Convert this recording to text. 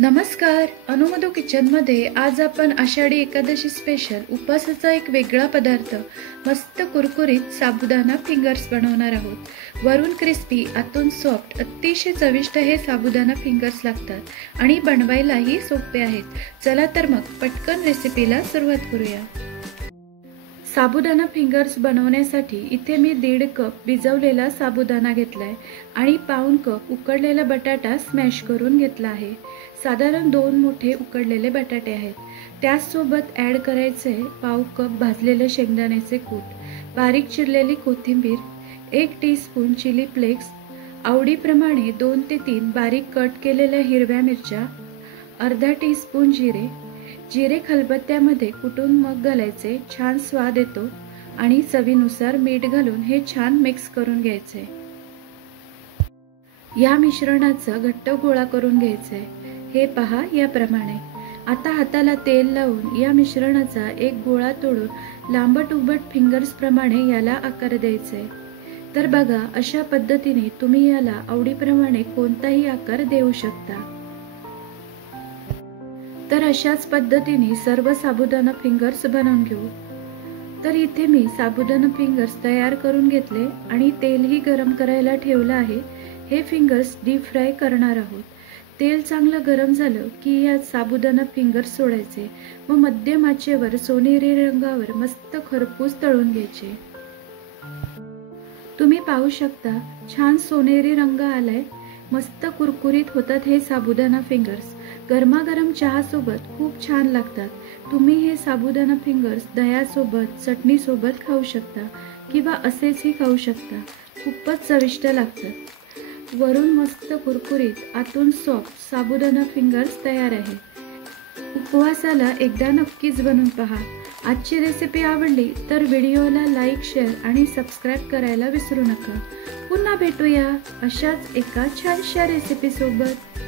नमस्कार, अनुमधू किचनमध्ये आज आपण आषाढी एकादशी स्पेशल उपवासाचा एक वेगळा पदार्थ मस्त कुरकुरीत साबुदाणा फिंगर्स बनवणार आहोत। वरून क्रिस्पी, आतून सॉफ्ट, अतिशय चविष्ट हे साबुदाणा फिंगर्स लागतात आणि बनवायलाही सोपे आहेत। चला तर मग पटकन रेसिपीला सुरुवात करूया। साबुदाणा फिंगर्स बनवण्यासाठी इथे मी 1.5 कप भिजवलेला साबुदाणा घेतलाय आणि पाऊण कप उकडलेला बटाटा स्मॅश करून घेतला आहे। साधारण 2 मोठे उकडलेले बटाटे आहेत। त्यासोबत ॲड करायचे पाव कप भाजलेले शेंगदाण्याचे कूट, बारीक चिरलेली कोथिंबीर, 1 टीस्पून चिली फ्लेक्स, आवडीप्रमाणे 2 ते 3 बारीक कट केलेल्या हिरव्या मिरच्या, अर्धा टीस्पून जिरे। जिरे खलबत्त्यामध्ये कुटून मग घालायचे, छान स्वाद येतो आणि चवीनुसार मीठ घालून हे छान मिक्स करून घ्यायचे। या मिश्रणाचा घट्ट गोळा करून घ्यायचे। हे पहा याप्रमाणे। आता हाताला तेल लावून या मिश्रणाचा एक गोळा तोडून लांबट उभट फिंगर्स प्रमाणे याला आकार द्यायचे। तर बघा, अशा पद्धतीने तुम्ही याला आवडीप्रमाणे कोणताही आकार देऊ शकता। तर अशाच पद्धतीने सर्व साबुदाणा फिंगर्स बनवून घेऊ। तर इथे मी साबुदाणा फिंगर्स तयार करून घेतले आणि तेलही गरम करायला ठेवलं आहे। हे फिंगर्स डीप फ्राय करणार आहोत। तेल चांगलं गरम झालं की यात साबुदाणा फिंगर्स सोडायचे व मध्यम आचेवर सोनेरी रंगावर मस्त खरपूस तळून घ्यायचे। तुम्ही पाहू शकता, छान सोनेरी रंग आलाय। मस्त कुरकुरीत होतात हे साबुदाणा फिंगर्स। गरमागरम चहा सोबत खूप छान लागतात। तुम्ही हे साबुदाणा फिंगर्स दह्यासोबत, चटणीसोबत खाऊ शकता किंवा असेचही खाऊ शकता। खूपच चविष्ट लागतात। वरून मस्त कुरकुरीत, आतून सॉफ्ट साबुदाणा फिंगर्स तयार आहे। उपवासाला एकदा नक्कीच बनवून पहा। आजची रेसिपी आवडली तर व्हिडिओला लाईक, शेअर आणि सबस्क्राईब करायला विसरू नका। पुन्हा भेटूया अशाच एका छानशा रेसिपी सोबत।